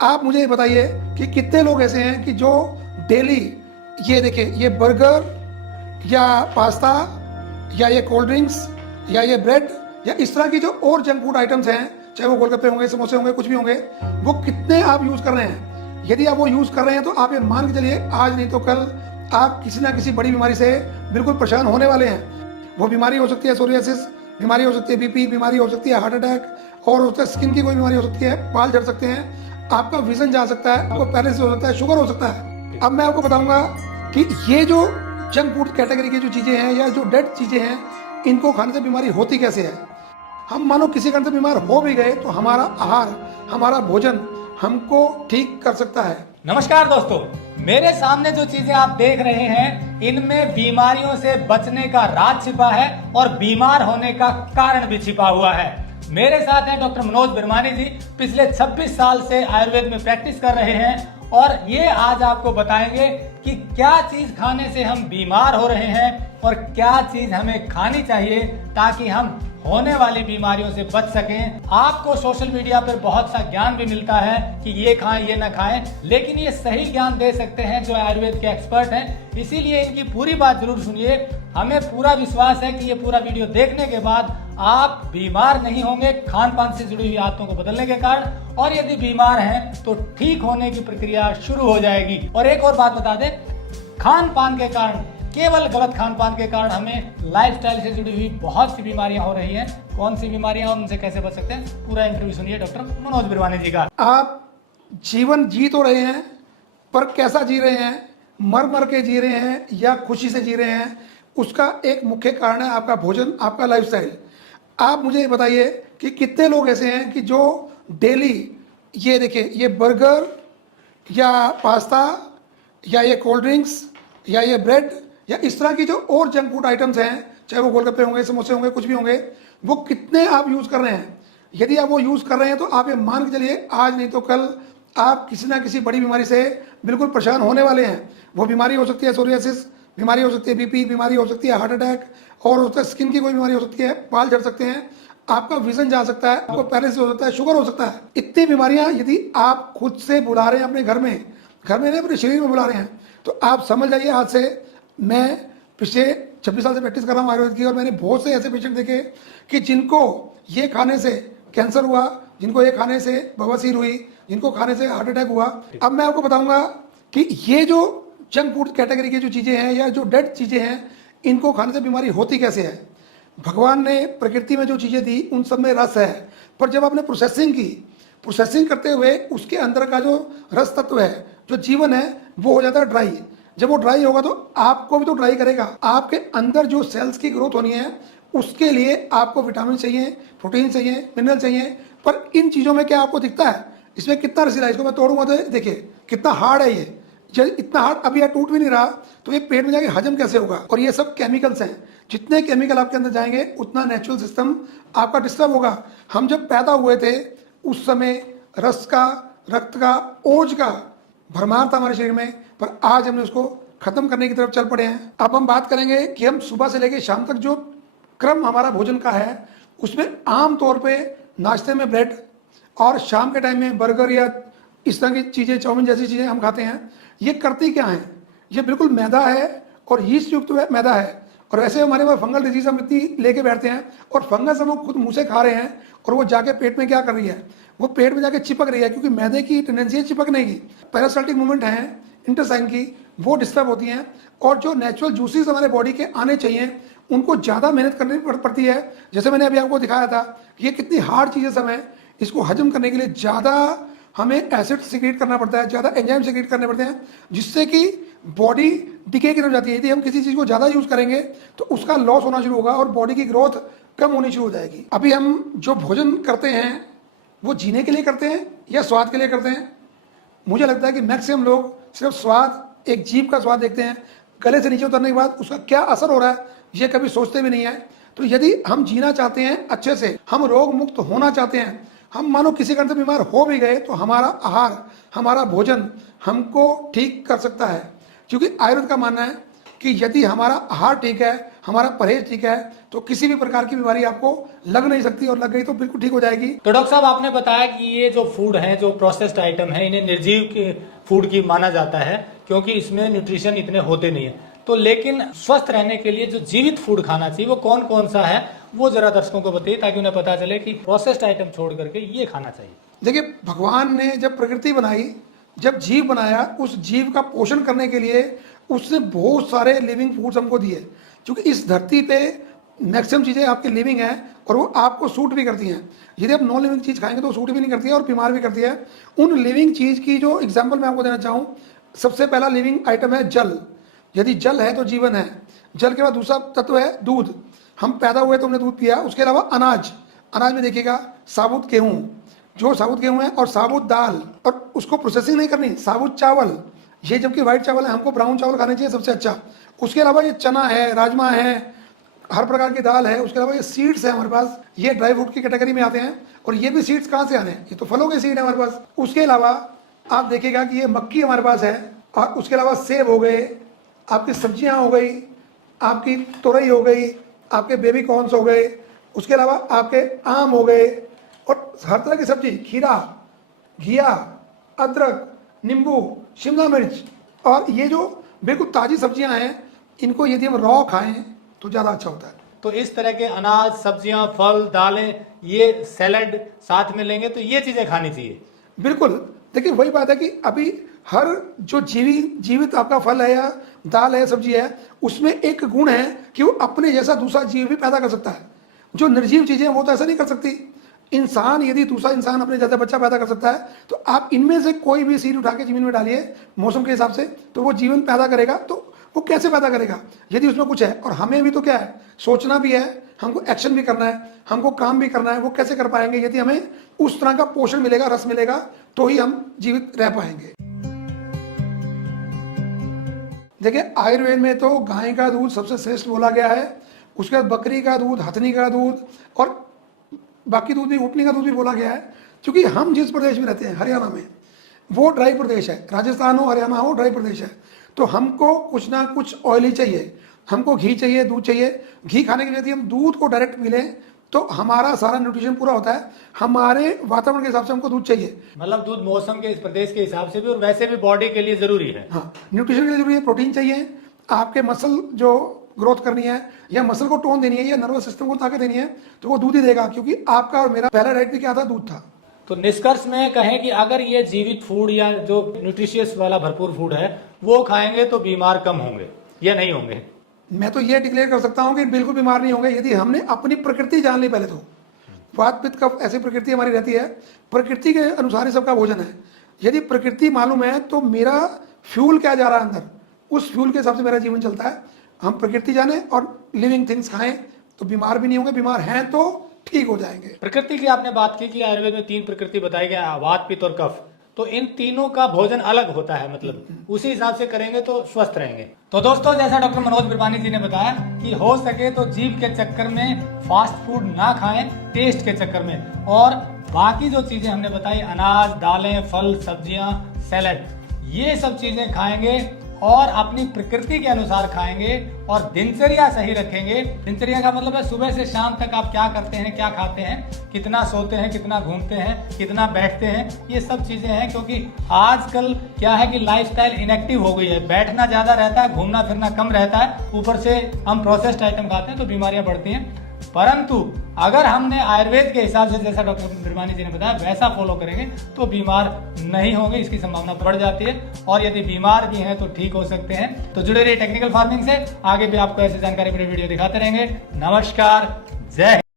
आप मुझे ये बताइए कि कितने लोग ऐसे हैं कि जो डेली ये देखिए ये बर्गर या पास्ता या ये कोल्ड ड्रिंक्स या ये ब्रेड या इस तरह की जो और जंक फूड आइटम्स हैं, चाहे वो गोलगप्पे होंगे, समोसे होंगे, कुछ भी होंगे, वो कितने आप यूज़ कर रहे हैं। यदि आप वो यूज़ कर रहे हैं तो आप ये मान के चलिए आज नहीं तो कल आप किसी ना किसी बड़ी बीमारी से बिल्कुल परेशान होने वाले हैं। वो बीमारी हो सकती है सोरियासिस, बीमारी हो सकती है बीपी, बीमारी हो सकती है हार्ट अटैक, और उसका स्किन की कोई बीमारी हो सकती है, बाल झड़ सकते हैं, आपका विजन जा सकता है, आपको पैरालिसिस हो सकता है, शुगर हो सकता है। अब मैं आपको बताऊंगा कि ये जो जंक फूड कैटेगरी की जो चीज़ें हैं या जो डेड चीज़ें हैं, इनको खाने से बीमारी होती कैसे है। हम मानो किसी कारण से बीमार हो भी गए तो हमारा आहार, हमारा भोजन हमको ठीक कर सकता है। नमस्कार दोस्तों, मेरे सामने जो चीजें आप देख रहे हैं, इनमें बीमारियों से बचने का राज छिपा है और बीमार होने का कारण भी छिपा हुआ है। मेरे साथ हैं डॉक्टर मनोज बिरमानी जी, पिछले 26 साल से आयुर्वेद में प्रैक्टिस कर रहे हैं और ये आज आपको बताएंगे कि क्या चीज खाने से हम बीमार हो रहे हैं और क्या चीज हमें खानी चाहिए ताकि हम होने वाली बीमारियों से बच सकें। आपको सोशल मीडिया पर बहुत सा ज्ञान भी मिलता है कि ये खाएं ये ना खाएं, लेकिन ये सही ज्ञान दे सकते हैं जो आयुर्वेद के एक्सपर्ट हैं। इसीलिए इनकी पूरी बात जरूर सुनिए। हमें पूरा विश्वास है कि ये पूरा वीडियो देखने के बाद आप बीमार नहीं होंगे खान पान से जुड़ी हुई आदतों को बदलने के कारण, और यदि बीमार हैं तो ठीक होने की प्रक्रिया शुरू हो जाएगी। और एक और बात बता दें, खान पान के कारण, केवल गलत खान पान के कारण हमें लाइफस्टाइल से जुड़ी हुई बहुत सी बीमारियां हो रही हैं। कौन सी बीमारियां और उनसे कैसे बच सकते हैं, पूरा इंटरव्यू सुनिए डॉक्टर मनोज बिरवानी जी का। आप जीवन जी तो रहे हैं, पर कैसा जी रहे हैं, मर मर के जी रहे हैं या खुशी से जी रहे हैं, उसका एक मुख्य कारण है आपका भोजन, आपका लाइफस्टाइल। आप मुझे ये बताइए कि कितने लोग ऐसे हैं कि जो डेली ये देखिए ये बर्गर या पास्ता या ये कोल्ड ड्रिंक्स या ये ब्रेड या इस तरह की जो और जंक फूड आइटम्स हैं, चाहे वो गोलगप्पे होंगे, समोसे होंगे, कुछ भी होंगे, वो कितने आप यूज़ कर रहे हैं। यदि आप वो यूज़ कर रहे हैं तो आप ये मान के चलिए आज नहीं तो कल आप किसी ना किसी बड़ी बीमारी से बिल्कुल परेशान होने वाले हैं। वो बीमारी हो सकती है सोरियासिस, बीमारी हो सकती है बीपी, बीमारी हो सकती है हार्ट अटैक, और उसका स्किन की कोई बीमारी हो सकती है, बाल झड़ सकते हैं, आपका विजन जा सकता है, आपको पैरालिसिस हो सकता है, शुगर हो सकता है। इतनी बीमारियां यदि आप खुद से बुला रहे हैं अपने घर में नहीं अपने शरीर में बुला रहे हैं, तो आप समझ जाइए आज से। मैं पिछले 26 साल से प्रैक्टिस कर रहा हूँ आयुर्वेद की, और मैंने बहुत से ऐसे पेशेंट देखे कि जिनको ये खाने से कैंसर हुआ, जिनको ये खाने से बवासीर हुई, जिनको खाने से हार्ट अटैक हुआ। अब मैं आपको बताऊंगा कि ये जो जंक फूड कैटेगरी की जो चीज़ें हैं या जो डेड चीज़ें हैं, इनको खाने से बीमारी होती कैसे है। भगवान ने प्रकृति में जो चीज़ें दी उन सब में रस है, पर जब आपने प्रोसेसिंग करते हुए उसके अंदर का जो रस तत्व है, जो जीवन है, वो हो जाता है ड्राई। जब वो ड्राई होगा तो आपको भी तो ड्राई करेगा। आपके अंदर जो सेल्स की ग्रोथ होनी है उसके लिए आपको विटामिन चाहिए, प्रोटीन चाहिए, मिनरल चाहिए, पर इन चीज़ों में क्या आपको दिखता है, इसमें कितना रसीला है। इसको मैं तोड़ूंगा तो देखिए कितना हार्ड है ये। जब इतना हार्ड अभी यह टूट भी नहीं रहा तो ये पेट में जाके हजम कैसे होगा। और ये सब केमिकल्स हैं, जितने केमिकल आपके अंदर जाएंगे उतना नेचुरल सिस्टम आपका डिस्टर्ब होगा। हम जब पैदा हुए थे उस समय रस का, रक्त का, ओज का भरमार था हमारे शरीर में, पर आज हमने उसको खत्म करने की तरफ चल पड़े हैं। अब हम बात करेंगे कि हम सुबह से लेकर शाम तक जो क्रम हमारा भोजन का है, उसमें आम तौर पे नाश्ते में ब्रेड और शाम के टाइम में बर्गर या इस तरह की चीज़ें, चाउमीन जैसी चीज़ें हम खाते हैं। ये करती क्या हैं, ये बिल्कुल मैदा है और यीस्ट युक्त मैदा है। और वैसे हमारे पास फंगल डिजीज हम इतनी लेके बैठते हैं, और फंगस हम खुद मुँह से खा रहे हैं, और वो जाके पेट में क्या कर रही है, वो पेट में जाके चिपक रही है, क्योंकि मैदे की टेंडेंसी है चिपकने की। पैरासाइटिक मूवमेंट है इंटेस्टाइन की, वो डिस्टर्ब होती हैं, और जो नेचुरल जूसेस हमारे बॉडी के आने चाहिए उनको ज़्यादा मेहनत करनी पड़ती है। जैसे मैंने अभी आपको दिखाया था कि ये कितनी हार्ड चीज़ें सब हैं, इसको हजम करने के लिए ज़्यादा हमें एसिड सिक्रेट करना पड़ता है, ज़्यादा एंजाइम सिक्रेट करने पड़ते हैं, जिससे कि बॉडी डिके की तरफ जाती है। यदि हम किसी चीज़ को ज़्यादा यूज़ करेंगे तो उसका लॉस होना शुरू होगा और बॉडी की ग्रोथ कम होनी शुरू हो जाएगी। अभी हम जो भोजन करते हैं वो जीने के लिए करते हैं या स्वाद के लिए करते हैं। मुझे लगता है कि मैक्सिमम लोग सिर्फ स्वाद, एक जीभ का स्वाद देखते हैं, गले से नीचे उतरने के बाद उसका क्या असर हो रहा है ये कभी सोचते भी नहीं है। तो यदि हम जीना चाहते हैं अच्छे से, हम रोग मुक्त होना चाहते हैं, हम मानो किसी कारण से बीमार हो भी गए तो हमारा आहार, हमारा भोजन हमको ठीक कर सकता है। क्योंकि आयुर्वेद का मानना है कि यदि हमारा आहार ठीक है, हमारा परहेज ठीक है, तो किसी भी प्रकार की बीमारी आपको लग नहीं सकती, और लग गई तो बिल्कुल ठीक हो जाएगी। तो डॉक्टर साहब आपने बताया कि ये जो फूड है, जो प्रोसेस्ड आइटम है, इन्हें निर्जीव के फूड की माना जाता है क्योंकि इसमें न्यूट्रिशन इतने होते नहीं है। तो लेकिन स्वस्थ रहने के लिए जो जीवित फूड खाना चाहिए वो कौन कौन सा है, वो जरा दर्शकों को बताइए ताकि उन्हें पता चले कि प्रोसेस्ड आइटम छोड़ करके ये खाना चाहिए। देखिए, भगवान ने जब प्रकृति बनाई, जब जीव बनाया, उस जीव का पोषण करने के लिए उसने बहुत सारे लिविंग फूड्स हमको दिए, क्योंकि इस धरती पे मैक्सिमम चीज़ें आपकी लिविंग हैं और वो आपको सूट भी करती हैं। यदि आप नॉन लिविंग चीज़ खाएंगे तो सूट भी नहीं करती है और बीमार भी करती है। उन लिविंग चीज़ की जो एग्जाम्पल मैं आपको देना चाहूँ, सबसे पहला लिविंग आइटम है जल। यदि जल है तो जीवन है। जल के बाद दूसरा तत्व है दूध। हम पैदा हुए तो हमने दूध पिया। उसके अलावा अनाज, अनाज में देखिएगा साबुत गेहूँ, जो साबुत गेहूँ है, और साबुत दाल, और उसको प्रोसेसिंग नहीं करनी, साबुत चावल, ये जबकि व्हाइट चावल है, हमको ब्राउन चावल खाने चाहिए सबसे अच्छा। उसके अलावा ये चना है, राजमा है, हर प्रकार की दाल है। उसके अलावा ये सीड्स है हमारे पास, ये ड्राई फ्रूट की कैटेगरी में आते हैं। और ये भी सीड्स कहाँ से आने हैं, ये तो फलों के सीड है हमारे पास। उसके अलावा आप देखिएगा कि ये मक्की हमारे पास है, और उसके अलावा सेब हो गए, आपकी सब्जियां हो गई, आपकी तुरई हो गई, आपके बेबी कॉर्न्स हो गए, उसके अलावा आपके आम हो गए, और हर तरह की सब्जी, खीरा, घिया, अदरक, नींबू, शिमला मिर्च। और ये जो बिल्कुल ताज़ी सब्जियां हैं, इनको यदि हम रॉ खाएं तो ज़्यादा अच्छा होता है। तो इस तरह के अनाज, सब्जियां, फल, दालें, ये सैलड साथ में लेंगे तो ये चीज़ें खानी चाहिए। बिल्कुल। देखिए, वही बात है कि अभी हर जो जीवित आपका फल है या दाल है, सब्जी है, उसमें एक गुण है कि वो अपने जैसा दूसरा जीव भी पैदा कर सकता है। जो निर्जीव चीज़ें हैं वो तो ऐसा नहीं कर सकती। इंसान, यदि दूसरा इंसान अपने जैसा बच्चा पैदा कर सकता है, तो आप इनमें से कोई भी सीड उठा के जमीन में डालिए मौसम के हिसाब से, तो वो जीवन पैदा करेगा। तो वो कैसे पैदा करेगा, यदि उसमें कुछ है। और हमें भी तो क्या है, सोचना भी है, हमको एक्शन भी करना है, हमको काम भी करना है। वो कैसे कर पाएंगे, यदि हमें उस तरह का पोषण मिलेगा, रस मिलेगा, तो ही हम जीवित रह पाएंगे। देखिए, आयुर्वेद में तो गाय का दूध सबसे श्रेष्ठ बोला गया है। उसके बाद बकरी का दूध, हथनी का दूध, और बाकी दूध भी, ऊँटनी का दूध भी बोला गया है। क्योंकि हम जिस प्रदेश में रहते हैं, हरियाणा में, वो ड्राई प्रदेश है। राजस्थान हो, हरियाणा हो, ड्राई प्रदेश है। तो हमको कुछ ना कुछ ऑयली चाहिए, हमको घी चाहिए, दूध चाहिए। घी खाने के लिए यदि हम दूध को डायरेक्ट मिलें तो हमारा सारा न्यूट्रिशन पूरा होता है। हमारे वातावरण के हिसाब से हमको दूध चाहिए। मतलब दूध मौसम के, इस प्रदेश के हिसाब से भी, और वैसे भी बॉडी के लिए जरूरी है। हाँ, न्यूट्रिशन के लिए जरूरी है। प्रोटीन चाहिए, आपके मसल जो ग्रोथ करनी है, या मसल को टोन देनी है, या नर्वस सिस्टम को ताकत देनी है, तो वो दूध ही देगा। क्योंकि आपका और मेरा पहला डाइट भी क्या था, दूध था। तो निष्कर्ष में कहें कि अगर ये जीवित फूड या जो न्यूट्रिशियस वाला भरपूर फूड है वो खाएंगे तो बीमार कम होंगे या नहीं होंगे? मैं तो ये डिक्लेयर कर सकता हूँ कि बिल्कुल बीमार नहीं होंगे, यदि हमने अपनी प्रकृति जान ली पहले तो। वात पित्त कफ ऐसी प्रकृति हमारी रहती है, प्रकृति के अनुसार ही सबका भोजन है। यदि प्रकृति मालूम है तो मेरा फ्यूल क्या जा रहा है अंदर, उस फ्यूल के हिसाब से मेरा जीवन चलता है। हम प्रकृति जाने और लिविंग थिंग्स खाएं तो बीमार भी नहीं होंगे, बीमार हैं तो ठीक हो जाएंगे। प्रकृति की आपने बात की कि आयुर्वेद में 3 प्रकृति बताई गई, वात पित्त और कफ। तो इन तीनों का भोजन अलग होता है, मतलब उसी हिसाब से करेंगे तो स्वस्थ रहेंगे। तो दोस्तों, जैसा डॉक्टर मनोज बिरवानी जी ने बताया कि हो सके तो जीभ के चक्कर में फास्ट फूड ना खाएं, टेस्ट के चक्कर में। और बाकी जो चीजें हमने बताई, अनाज, दालें, फल, सब्जियां, सैलड, ये सब चीजें खाएंगे और अपनी प्रकृति के अनुसार खाएंगे और दिनचर्या सही रखेंगे। दिनचर्या का मतलब है सुबह से शाम तक आप क्या करते हैं, क्या खाते हैं, कितना सोते हैं, कितना घूमते हैं, कितना बैठते हैं, ये सब चीजें हैं। क्योंकि आजकल क्या है कि लाइफस्टाइल इनएक्टिव हो गई है, बैठना ज्यादा रहता है, घूमना फिरना कम रहता है, ऊपर से हम प्रोसेस्ड आइटम खाते हैं तो बीमारियां बढ़ती हैं। परंतु अगर हमने आयुर्वेद के हिसाब से, जैसा डॉक्टर बिरवानी जी ने बताया, वैसा फॉलो करेंगे तो बीमार नहीं होंगे, इसकी संभावना बढ़ जाती है। और यदि बीमार भी हैं तो ठीक हो सकते हैं। तो जुड़े रहिए टेक्निकल फार्मिंग से, आगे भी आपको ऐसी जानकारी भरे वीडियो दिखाते रहेंगे। नमस्कार, जय हिंद।